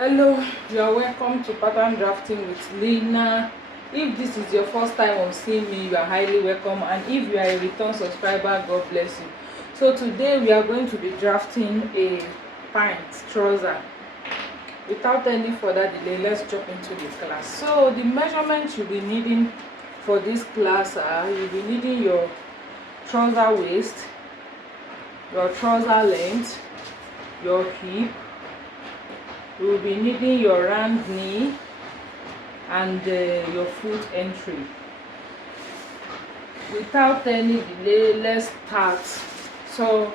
Hello, you are welcome to pattern drafting with Lena. If this is your first time of seeing me, you are highly welcome, and if you are a return subscriber, God bless you. So today we are going to be drafting a pant trouser. Without any further delay, let's jump into the class. So the measurements you'll be needing for this class are, you'll be needing your trouser waist, your trouser length, your hip. You will be needing your round knee and your foot entry. Without any delay, let's start. So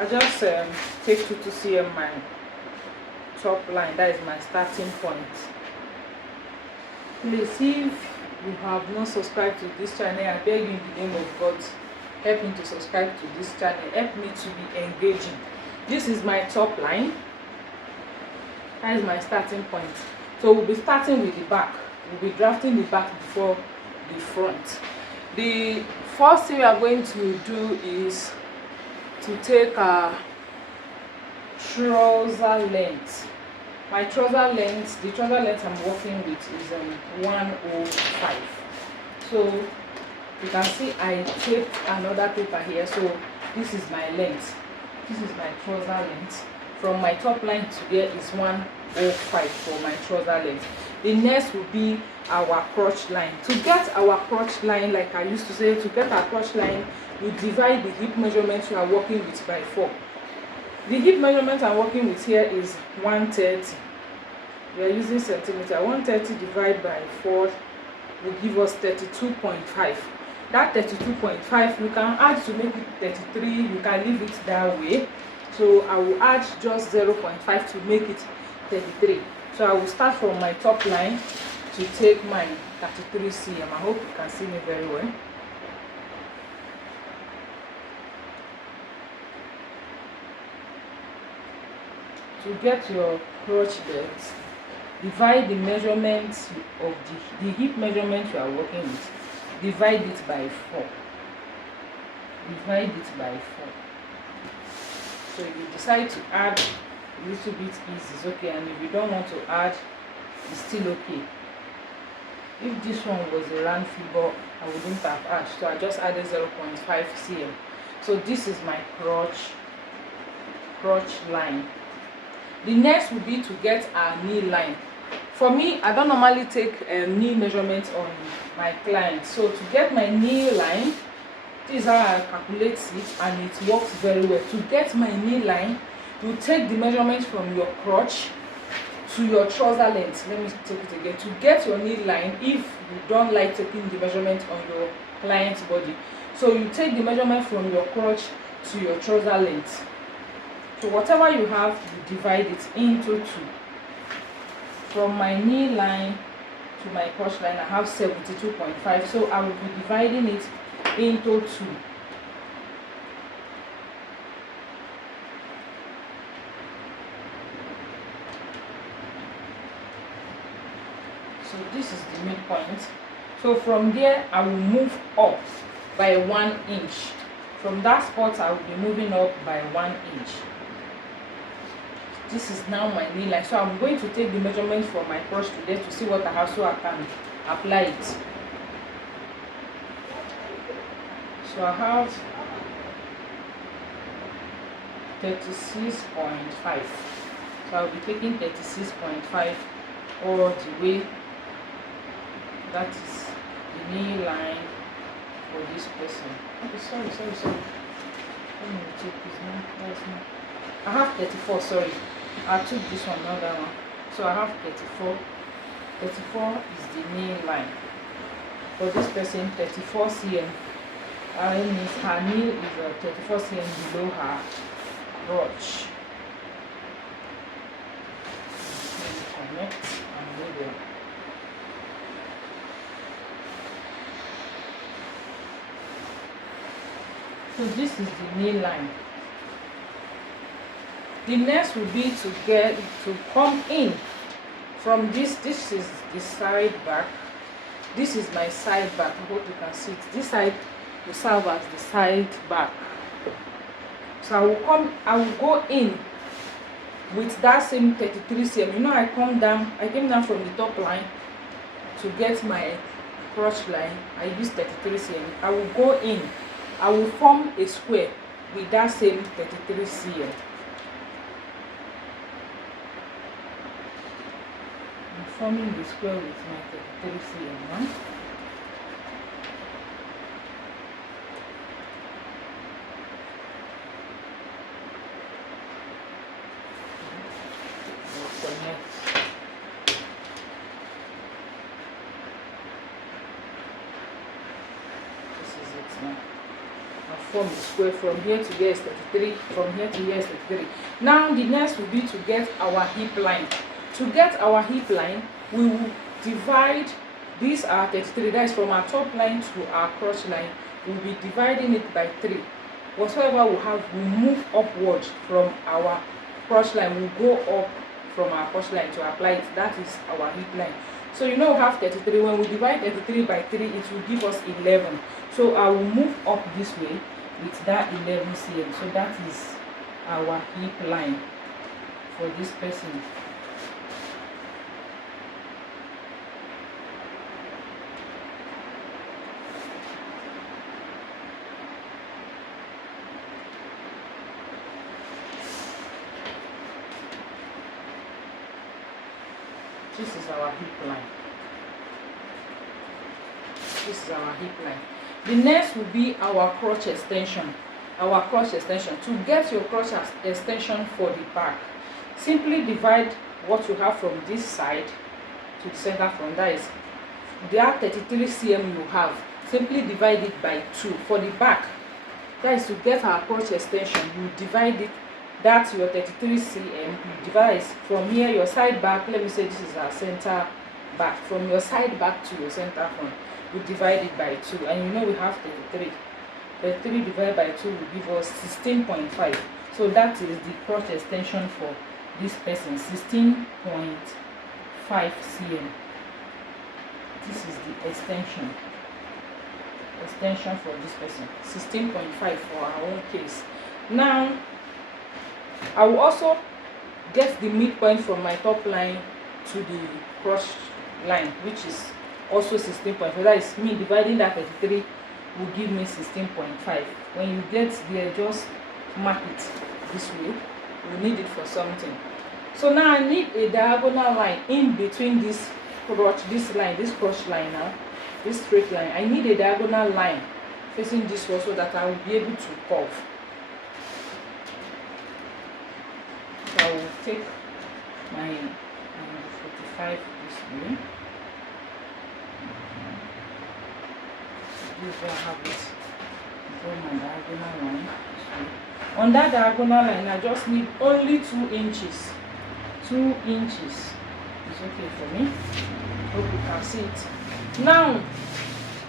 I just take 2 to cm my top line. That is my starting point. Please, if you have not subscribed to this channel, I beg you in the name of God, help me to subscribe to this channel. Help me to be engaging. This is my top line. That is my starting point. So we'll be starting with the back. We'll be drafting the back before the front. The first thing we are going to do is to take a trouser length. My trouser length, the trouser length I'm working with is 105. So you can see I taped another paper here. So this is my length. This is my trouser length. From my top line to there is 105 for my trouser length. The next will be our crotch line. To get our crotch line, like I used to say, to get our crotch line, you divide the hip measurement you are working with by 4. The hip measurement I'm working with here is 130. We are using centimeter. 130 divided by 4 will give us 32.5. That 32.5 you can add to make it 33. You can leave it that way. So I will add just 0.5 to make it 33. So I will start from my top line to take my 33 cm. I hope you can see me very well. To get your crotch depth, divide the measurements of the hip measurement you are working with. Divide it by 4. Divide it by 4. So if you decide to add a little bit easy, it's okay, and if you don't want to add, it's still okay. If this one was a round figure, I wouldn't have added, so I just added 0.5 cm. So this is my crotch line. The next will be to get our knee line. For me, I don't normally take knee measurements on my clients. So to get my knee line, this is how I calculate it, and it works very well. To get my knee line, you take the measurement from your crotch to your trouser length. Let me take it again. To get your knee line, if you don't like taking the measurement on your client's body, so you take the measurement from your crotch to your trouser length. So whatever you have, you divide it into 2. From my knee line to my crotch line, I have 72.5. So I will be dividing it into 2. So this is the midpoint. So from there I will move up by 1 inch. From that spot I will be moving up by 1 inch. This is now my knee line. So I'm going to take the measurement from my crotch to there to see what I have, so I can apply it. So I have 36.5. So I'll be taking 36.5 all the way. That is the knee line for this person. Okay, sorry. Let me check this now. That's not. I have 34. Sorry, I took this one, not that one. So I have 34. 34 is the knee line for this person. 34 cm. That means her knee is 34 cm below her crotch. Connect and go there. So this is the knee line. The next will be to come in from this. This is the side back. This is my side back. I hope you can see it. This side will serve as the side back. So I will go in with that same 33 cm. You know, I came down from the top line to get my crotch line. I use 33 cm. I will go in, I will form a square with that same 33 cm. I'm forming the square with my 33 cm now. Form the square from here to here is 33, from here to here is 33. Now the next will be to get our hip line. To get our hip line, we will divide these are 33, that is from our top line to our crotch line. We'll be dividing it by 3. Whatever we have, we move upward from our crotch line. We'll go up from our crotch line to apply it. That is our hip line. So you know we have 33. When we divide 33 by 3, it will give us 11. So I will move up this way with that 11 cm. So that is our hip line for this person. This is our hip line. This is our hip line. The next will be our crotch extension. Our crotch extension. To get your crotch extension for the back, simply divide what you have from this side to the center front. That is, there are 33 cm you have. Simply divide it by 2. For the back, that is to get our crotch extension, you divide it. That's your 33 cm. You divide from here, your side back. Let me say this is our center back. From your side back to your center front, we divide it by 2, and you know we have 33. 33 divided by 2 will give us 16.5. So that is the crotch extension for this person, 16.5 cm. This is the extension for this person, 16.5 for our own case. Now I will also get the midpoint from my top line to the crotch line, which is also 16.5. That is me dividing that 33 will give me 16.5. When you get there, just mark it this way. We need it for something. So now I need a diagonal line in between this crotch line now, this straight line. I need a diagonal line facing this way so that I will be able to curve. So I will take my 45 this way. This is where I have it. Draw my diagonal line this way. On that diagonal line, I just need only 2 inches. 2 inches is okay for me. Hope you can see it. Now,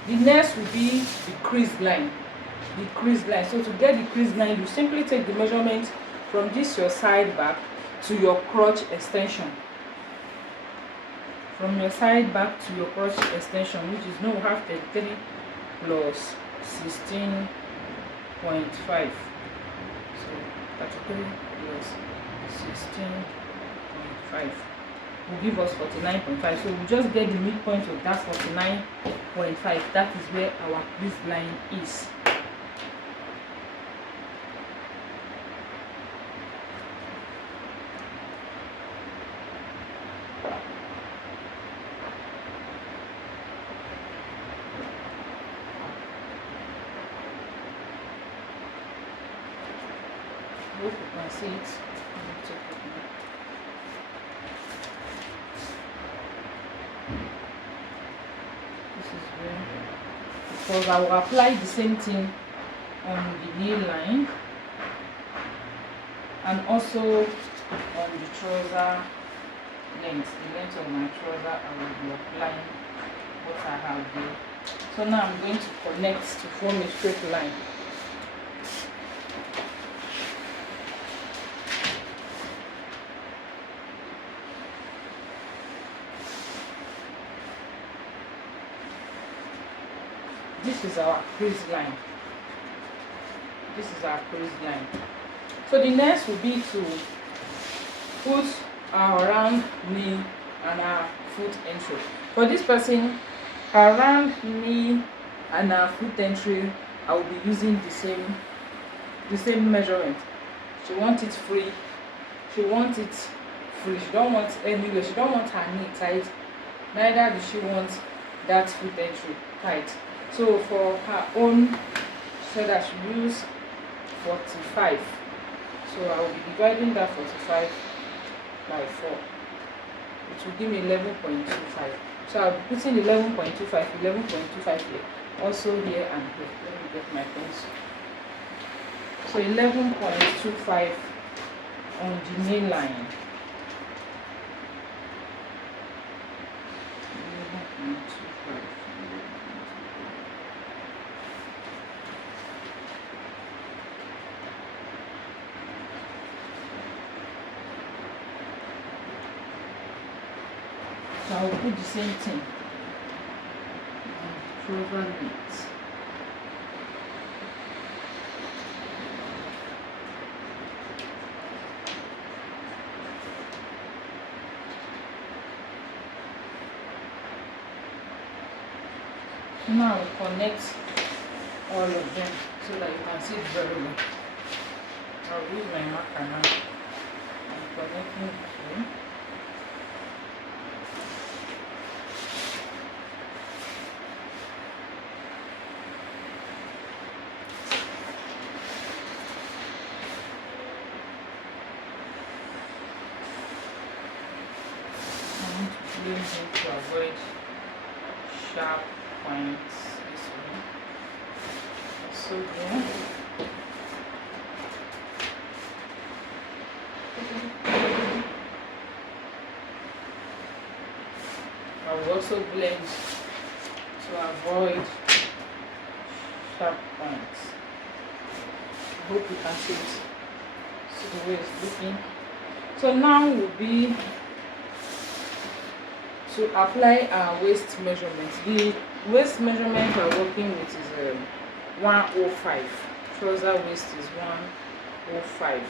the next will be the crease line. The crease line. So to get the crease line, you simply take the measurement from this your side back to your crotch extension. From your side back to your crotch extension, which is now we have 33 plus 16.5. So 33 plus 16.5 will give us 49.5. So we'll just get the midpoint of that 49.5. That is where our crease line is. I hope you can see it. This is where, because I will apply the same thing on the knee line and also on the trouser length. The length of my trouser, I will be applying what I have there. So now I'm going to connect to form a straight line. This is our crease line. This is our crease line. So the next will be to put around knee and her foot entry. For this person, around knee and her foot entry, I will be using the same measurement. She wants it free. She wants it free. She don't want anywhere. She don't want her knee tight. Neither does she want that foot entry tight. So for her own, she said I should use 45. So I will be dividing that 45 by 4, which will give me 11.25. So I'll be putting 11.25 here, also here and here. Let me get my pencil. So 11.25 on the main line. 11.25. So I will put the same thing on trouser length. Now I will connect all of them so that you can see it very well. I'll use my marker now. I'm connecting them. To avoid sharp points this way. So here. I will also blend to avoid sharp points. I hope you can see it. See the way it's looking. So now will be to apply our waist measurement. The waist measurement we're working with is 105. Trouser waist is 105.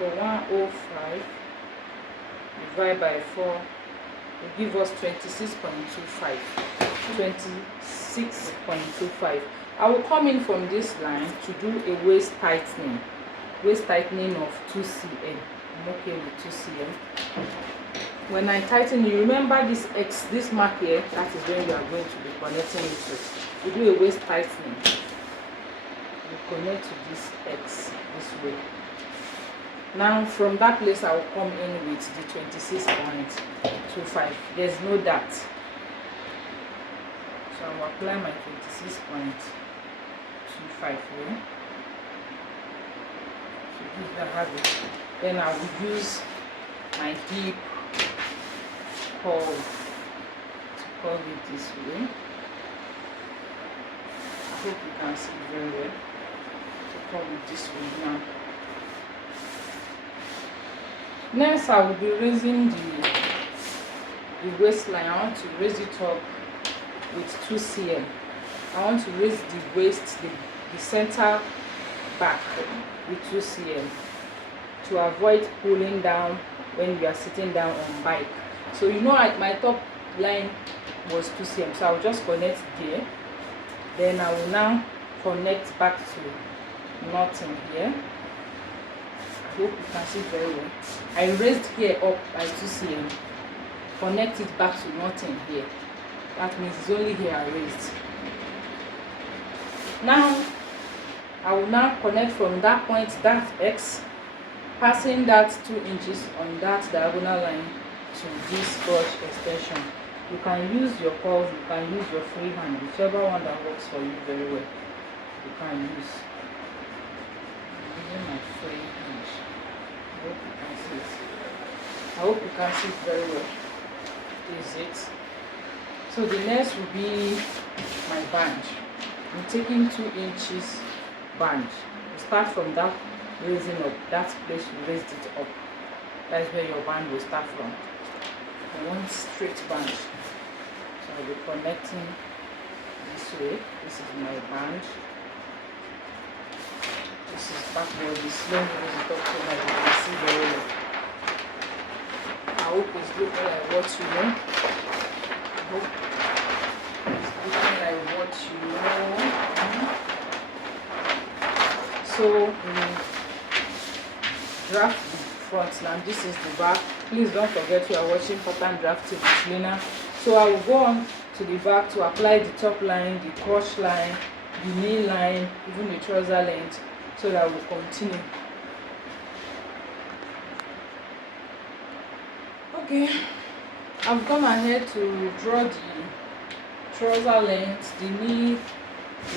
So 105 divided by 4 will give us 26.25. 26.25. I will come in from this line to do a waist tightening. Waist tightening of 2 cm. I'm okay with 2 cm. When I tighten, you remember this X, this mark here, that is where we are going to be connecting it to. We do a waist tightening. We connect to this X this way. Now from that place I will come in with the 26.25. There's no dot. So I will apply my 26.25 here. So this is the habit. Then I will use my hip curve to curve it this way. I hope you can see it very well. To curve it this way now. Next, I will be raising the waistline. I want to raise it up with 2 cm. I want to raise the waist, the center back with 2 cm. To avoid pulling down when we are sitting down on bike. So you know my top line was 2 cm, so I will just connect there. Then I will now connect back to nothing here. I hope you can see very well. I raised here up by 2 cm. Connect it back to nothing here. That means it's only here I raised. Now I will now connect from that point, that X, passing that 2 inches on that diagonal line to this crotch extension. You can use your curve, you can use your free hand, whichever one that works for you very well. You can use. I'm using my free hand. I hope you can see it. I hope you can see it very well. This is it. So the next will be my band. I'm taking 2 inches band. You start from that raising up, that place you raised it up. That's where your band will start from. I want straight band. So I'll be connecting this way. This is my band. This is backward. This let me use it up so that you can see very well. I hope it's looking like what you know. I hope it's looking like what you know. So draft the front now. This is the back. Please don't forget you are watching pattern drafting with Lena. So I will go on to the back to apply the top line, the crotch line, the knee line, even the trouser length, so that we'll continue. Okay, I've gone ahead to draw the trouser length, the knee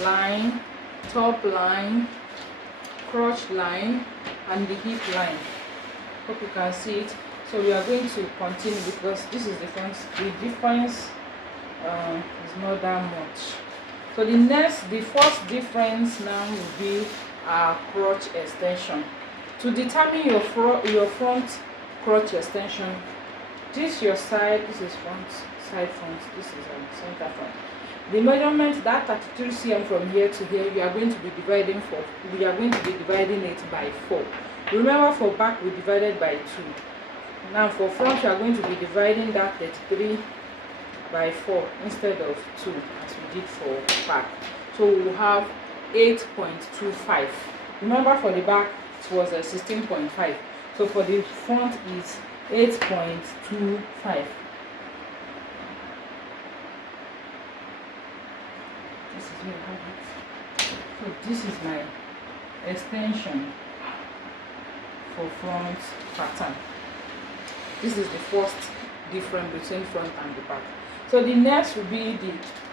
line, top line, crotch line, and the hip line. Hope you can see it. So we are going to continue because this is the difference is not that much. So the first difference now will be our crotch extension. To determine your front crotch extension, this your side, this is front, side front, this is center front. The measurement, that 33 cm from here to here, we are going to be dividing it by 4. Remember, for back we divided by 2. Now for front we are going to be dividing that 33 by 4 instead of 2 as we did for back. So we will have 8.25. Remember, for the back it was a 16.5. So for the front is 8.25. This is where I have it. So this is my extension for front pattern. This is the first difference between front and the back. So the next will be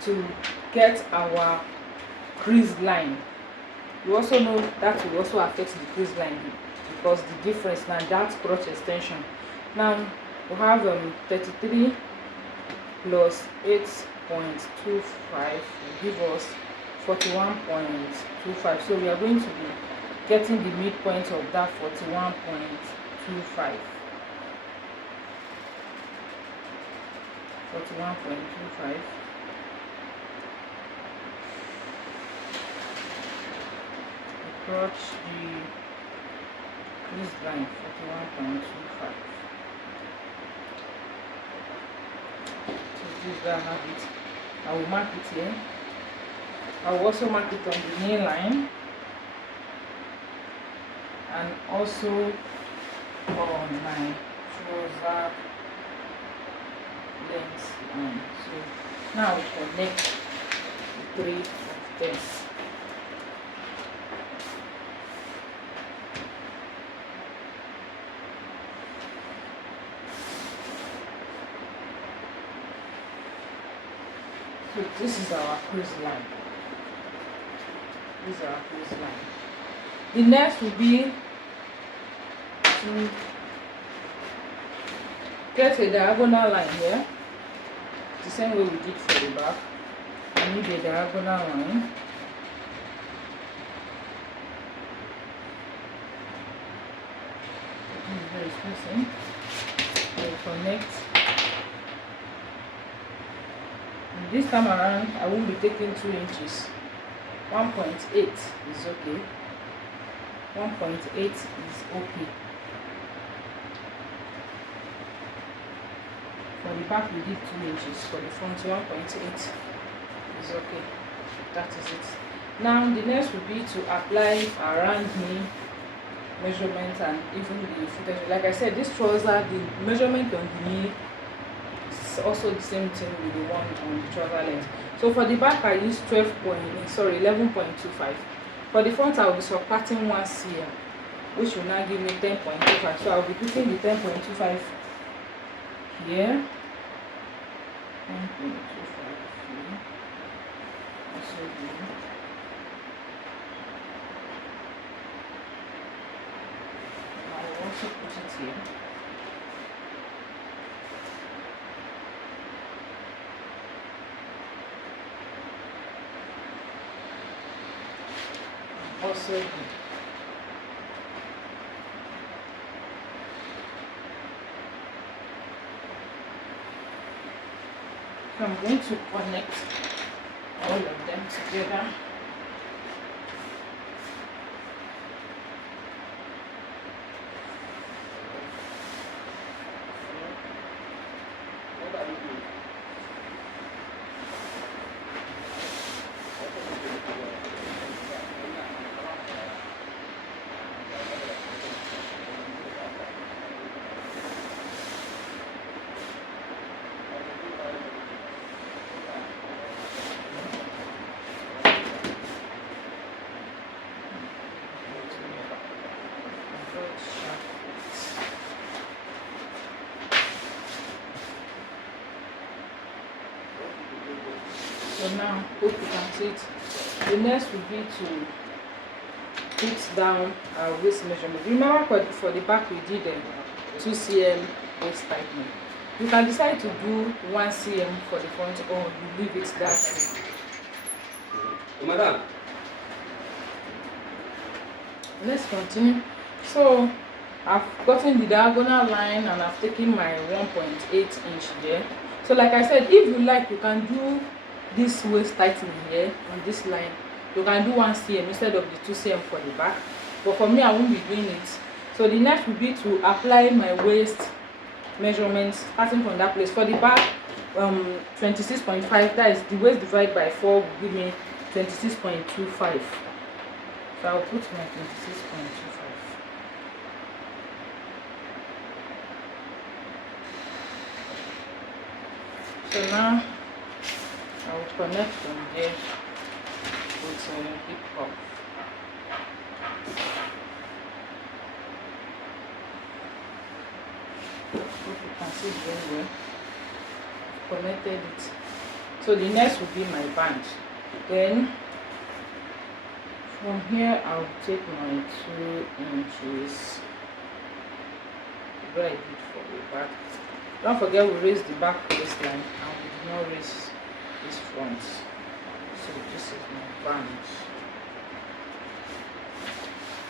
to get our crease line. You also know that will also affect the crease line because the difference now, that crotch extension. Now we have 33 plus 8.25 will give us 41.25. So we are going to be getting the midpoint of that 41.25. 41.25. Approach the crease line 41.25. So this is where I have it. I will mark it here. I will also mark it on the knee line and also on my trouser length line. So now we connect the 3 of them. So this is our crease line. This is our crease line. The next will be to get a diagonal line here, the same way we did for the back. I need a diagonal line. This is very spacing. We'll connect. And this time around, I won't be taking 2 inches. 1.8 is okay. 1.8 is okay. For the back we did 2 inches. For the front 1.8 is okay. That is it. Now the next will be to apply around knee measurement and even the footage. Like I said, this trouser, the measurement on the knee is also the same thing with the one on the trouser length. So for the back I use 11.25. For the front I will be subtracting 1 cm, which will now give me 10.25. So I will be putting the 10.25 here. 10.25 here. Also here. I will also put it here. Also here. So I'm going to connect all of them together. So now hope you can see it. The next will be to put down our waist measurement. Remember for the back we did 2 cm waist tightening. You can decide to do 1 cm for the front, or you leave it that way. Madam. Let's continue. So I've gotten the diagonal line and I've taken my 1.8 inch there. So like I said, if you like, you can do this waist tightening here on this line. You can do 1 cm instead of the 2 cm for the back, but for me I won't be doing it. So the next will be to apply my waist measurements starting from that place. For the back, 26.5, that is the waist divided by 4 will give me 26.25. So I'll put my 26.25. So now I will connect from here with hip hop. Hope you can see it very well. Connected it. So the next will be my band. Then from here I'll take my 2 inches where I did for the back. Don't forget we raise the back waistline and we did not raise this front. So this is my band.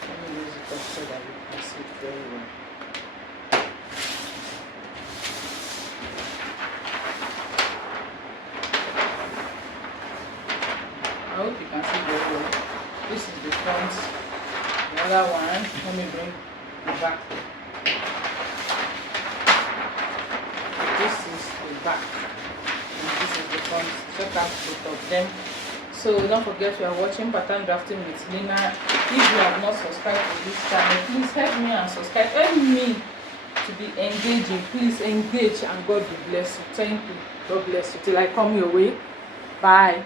Let me raise it up so that you can see it very well. I hope you can see very well. This is the front. The other one, let me bring the back. This is the back. And this is the front. Check out both of them. So don't forget you are watching Pattern Drafting with Lina. If you have not subscribed to this channel, please help me and subscribe. Help me to be engaging. Please engage and God will bless you. Thank you. God bless you. Till I come your way. Bye.